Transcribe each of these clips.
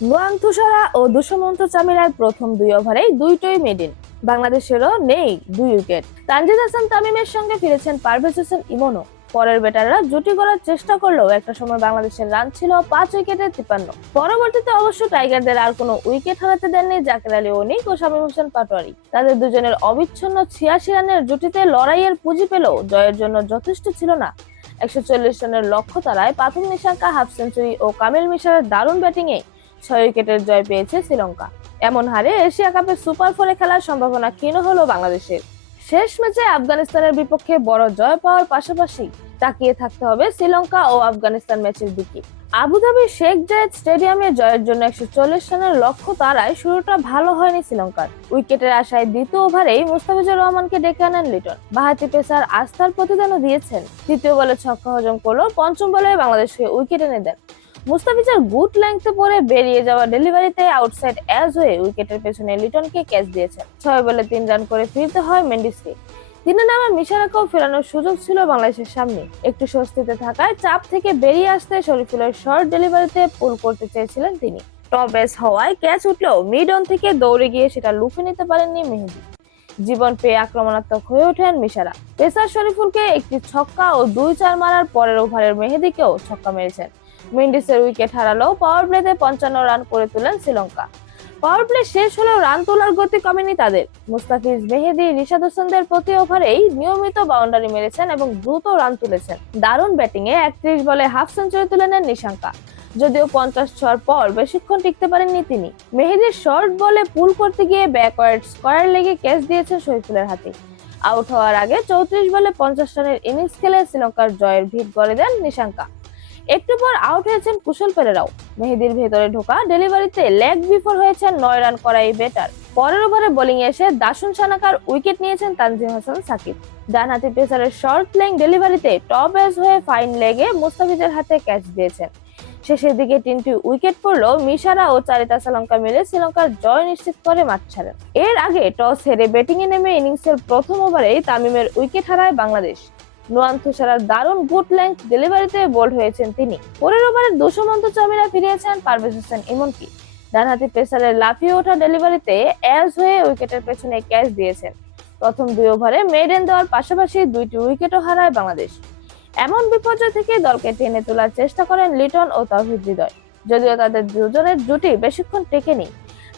নোয়াং তুষারা ও দুষ্মন্ত চামিরার প্রথম দুই ওভারেই দুইটোই মেডিন বাংলাদেশেরও নেই দুই উইকেট। তানজিদ হাসান তামিমের সঙ্গে ফিরেছেন পারভেজ হোসেন ইমনও। পরের ব্যাটাররা জুটি করার চেষ্টা করলেও একটা সময় বাংলাদেশের রান ছিল পাঁচ উইকেটে তিপ্পান্ন। পরবর্তীতে অবশ্য টাইগারদের আর কোনো উইকেট হারাতে দেননি জাকের আলী অনিক ও শামীম হোসেন পাটোয়ারি। তাদের দুজনের অবিচ্ছন্ন ছিয়াশি রানের জুটিতে লড়াইয়ের পুঁজি পেলেও জয়ের জন্য যথেষ্ট ছিল না। একশো চল্লিশ রানের লক্ষ্য তারায় প্রাথম নিশাঙ্কা হাফ সেঞ্চুরি ও কামিল মিশারের দারুণ ব্যাটিংয়ে ছয় উইকেটের জয় পেয়েছে শ্রীলঙ্কা। এমন হারে এশিয়া কাপে সুপার ফোরে খেলার সম্ভাবনা ক্ষীণ হলো বাংলাদেশের। শেষ ম্যাচে আফগানিস্তানের বিপক্ষে বড় জয় পাওয়ার পাশাপাশি তাকিয়ে থাকতে হবে শ্রীলঙ্কা ও আফগানিস্তান ম্যাচের দিকে। আবুধাবির শেখ জায়েদ স্টেডিয়ামে জয়ের জন্য একশো চল্লিশ রানের লক্ষ্য তারায় শুরুটা ভালো হয়নি শ্রীলঙ্কার। উইকেটের আশায় দ্বিতীয় ওভারেই মুস্তাফিজুর রহমানকে ডেকে আনেন লিটন। বাহাতি পেসার আস্থার প্রতিদানও দিয়েছেন। তৃতীয় বলে ছক্কা হজম করল পঞ্চম বলে বাংলাদেশকে উইকেট এনে দেন। মুস্তাফিজের গুড লেংথে পরে বেরিয়ে যাওয়া ডেলিভারিতে আউটসাইড অ্যাজ হয়ে উইকেটের পেছনে লিটনকে ক্যাচ দিয়েছেন। ছয় বলে তিন রান করে ফিরতে হয় মেন্ডিসকে তিনে নামে মিশারাকেও ফেরানোর সুযোগ ছিল বাংলাদেশের সামনে। একটু স্বস্তিতে থাকায় চাপ থেকে বেরিয়ে আসতে শরীফুলের শর্ট ডেলিভারিতে পুল করতে চেয়েছিলেন তিনি। টপ হওয়ায় ক্যাচ উঠলেও মিড অন থেকে দৌড়ে গিয়ে সেটা লুফে নিতে পারেননি মেহেদি। জীবন পেয়ে আক্রমণাত্মক হয়ে ওঠেন মিশারা। পেসার শরীফুলকে একটি ছক্কা ও দুই চার মারার পরের ওভারের মেহেদিকেও ছক্কা মেরেছেন। মেন্ডিসের উইকেট হারালেও পাওয়ার প্লেতে পঞ্চান্ন রান করে তুলেন শ্রীলঙ্কা। পাওয়ার প্লে শেষ হলেও রান তোলার গতি কমেনি তাদের। মুস্তাফিজ মেহেদি, রিশাদ হোসেনদের প্রতি ওভারেই নিয়মিত বাউন্ডারি মেরেছেন এবং দ্রুত রান তুলেছেন। দারুণ ব্যাটিং এ একত্রিশ বলে হাফ সেঞ্চুরি তুলে নেন নিশাঙ্কা। যদিও পঞ্চাশ ছর পর বেশিক্ষণ টিকতে পারেননি তিনি। মেহেদির শর্ট বলে পুল করতে গিয়ে ব্যাকওয়ার্ড স্কোয়ার লেগে ক্যাচ দিয়েছেন শহীদুলের হাতে। আউট হওয়ার আগে চৌত্রিশ বলে পঞ্চাশ রানের ইনিংস খেলে শ্রীলঙ্কার জয়ের ভিত গড়ে দেন নিশাঙ্কা। একটু পর আউট হয়েছেন কুশল পেরেরাও। মেহেদির ভেতরে ঢোকা ডেলিভারিতে লেগ বিফোর হয়েছেন নয় রান করা বেটার পরের ওভারে বোলিং এসে দাসুন সানাকার উইকেট নিয়েছেন তানজিম হাসান সাকিব। ডানহাতি পেসারের শর্ট লেং ডেলিভারিতে টপ এজ হয়ে ফাইন লেগে মুস্তাফিজের হাতে ক্যাচ দিয়েছেন। শেষের দিকে তিনটি উইকেট পড়লেও মিশারা ও চারিতা শ্রীলঙ্কা মিলে শ্রীলঙ্কার জয় নিশ্চিত করে মাঠ ছাড়েন। এর আগে টস হেরে ব্যাটিংয়ে নেমে ইনিংসের প্রথম ওভারেই তামিমের উইকেট হারায় বাংলাদেশ। নোয়ান তুষারার দারুণ গুড লেংথ ডেলিভারিতে বোল্ড হয়েছেন তিনি। পরের ওভারে দুশমন্ত চামিরা ফিরিয়েছেন পারভেজ হোসেন ইমনকে ডানহাতি পেসারের লাফিয়ে ওঠা ডেলিভারিতে অ্যাজ হয়ে উইকেটের পেছনে ক্যাচ দিয়েছেন। প্রথম দুই ওভারে মেডেন দেওয়ার পাশাপাশি দুইটি উইকেটও হারায় বাংলাদেশ। এমন বিপর্যয় থেকে দলকে টেনে তোলার চেষ্টা করেন লিটন ও তাহিদ হৃদয়। যদিও তাদের দুজনের জুটি বেশিক্ষণ টেকেনি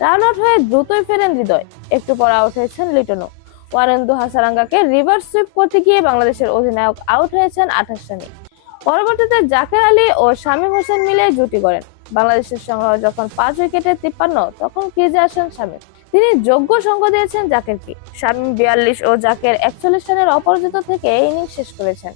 রান আউট হয়ে দ্রুতই ফেরেন হৃদয়। একটু পর আউট হয়েছেন লিটনও। ওয়ারেন্দু হাসারাঙ্গাকে রিভার্স সুইপ করতে গিয়ে বাংলাদেশের অধিনায়ক আউট হয়েছেন আঠাশ রানে। পরবর্তীতে জাকের আলী ও শামীম হোসেন মিলে জুটি করেন বাংলাদেশের সংগ্রহ যখন পাঁচ উইকেটে তিপ্পান্ন, তখন ক্রিজে আসেন শামীম। তিনি যোগ্য সঙ্গ দিয়েছেন জাকেরকে। শামীম বিয়াল্লিশ ও জাকের একচল্লিশ রানের অপরাজিত থেকে ইনিংস শেষ করেছেন।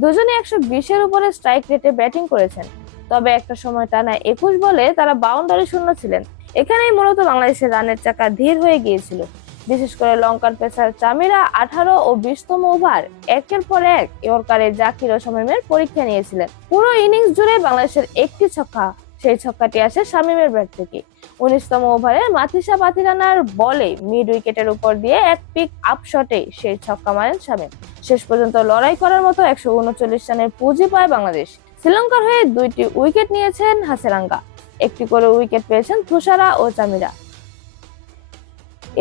দুজনে একশো বিশের উপরে স্ট্রাইক রেটে ব্যাটিং করেছেন। তবে একটা সময় টানা একুশ বলে তারা বাউন্ডারি শূন্য ছিলেন। এখানেই মূলত বাংলাদেশের রানের চাকা ধীর হয়ে গিয়েছিল। বিশেষ করে লঙ্কার পেসার চামিরা আঠারো ও বিশতম ওভার, একের পর এক ইয়র্কারে জাকির ও শামীমের পরীক্ষা নিয়েছিলেন। পুরো ইনিংস জুড়ে বাংলাদেশের একটি ছক্কা, সেই ছক্কাটি আসে শামীমের ব্যাট থেকে। উনিশতম ওভারে মাথিসা পাতিরানার বলে মিড উইকেটের উপর দিয়ে এক পিক আপ শটে সেই ছক্কা মারেন শামীম। শেষ পর্যন্ত লড়াই করার মতো একশো উনচল্লিশ রানের পুঁজি পায় বাংলাদেশ। শ্রীলঙ্কার হয়ে দুইটি উইকেট নিয়েছেন হাসেরাঙ্গা। একটি করে উইকেট পেয়েছেন তুষারা ও চামিরা।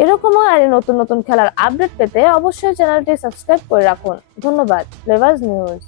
এরকমও আর নতুন নতুন খেলার আপডেট পেতে অবশ্যই চ্যানেলটি সাবস্ক্রাইব করে রাখুন। ধন্যবাদ। Flavours news